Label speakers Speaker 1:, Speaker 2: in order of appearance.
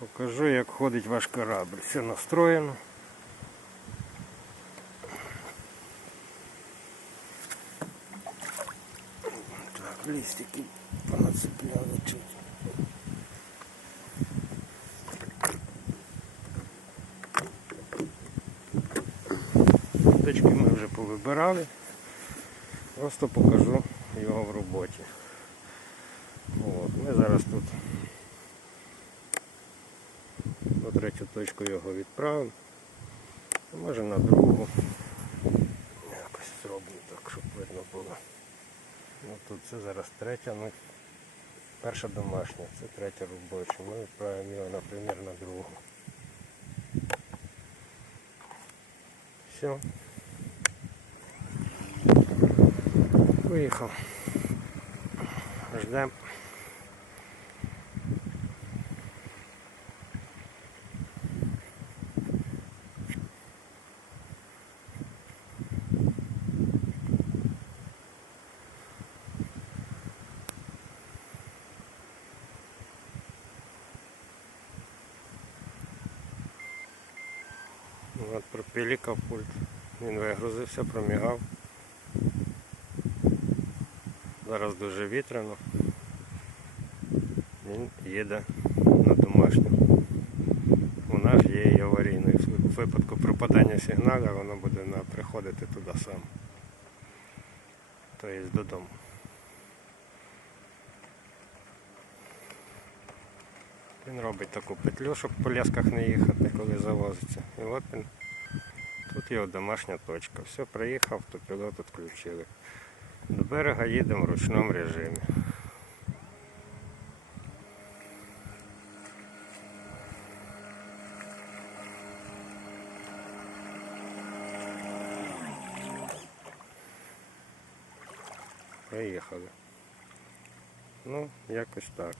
Speaker 1: Покажу, як ходить ваш корабль. Все настроєно. Так, листики понацепляли чуть. Точки ми вже повибирали. Просто покажу його в роботі. От, ми зараз тут третю точку його відправимо. А Може на другу. Якось зроблю так, щоб видно було. Ну, тут це зараз третя, ну, перша домашня, це третя робоча. Ми відправимо його, наприклад, на другу. Все. Виїхав. Ждемо. От пропілікав пульт. Він вигрузився, промігав. Зараз дуже вітряно. Він їде на домашню. У нас є і аварійний. В випадку пропадання сигналу воно буде приходити туди сам. Тобто додому. Він робить таку петлю, щоб по лесках не їхати, коли завозиться. І от він. Тут його домашня точка. Все, приїхав, автопілот відключили. До берега їдемо в ручному режимі. Приїхали. Ну, якось так.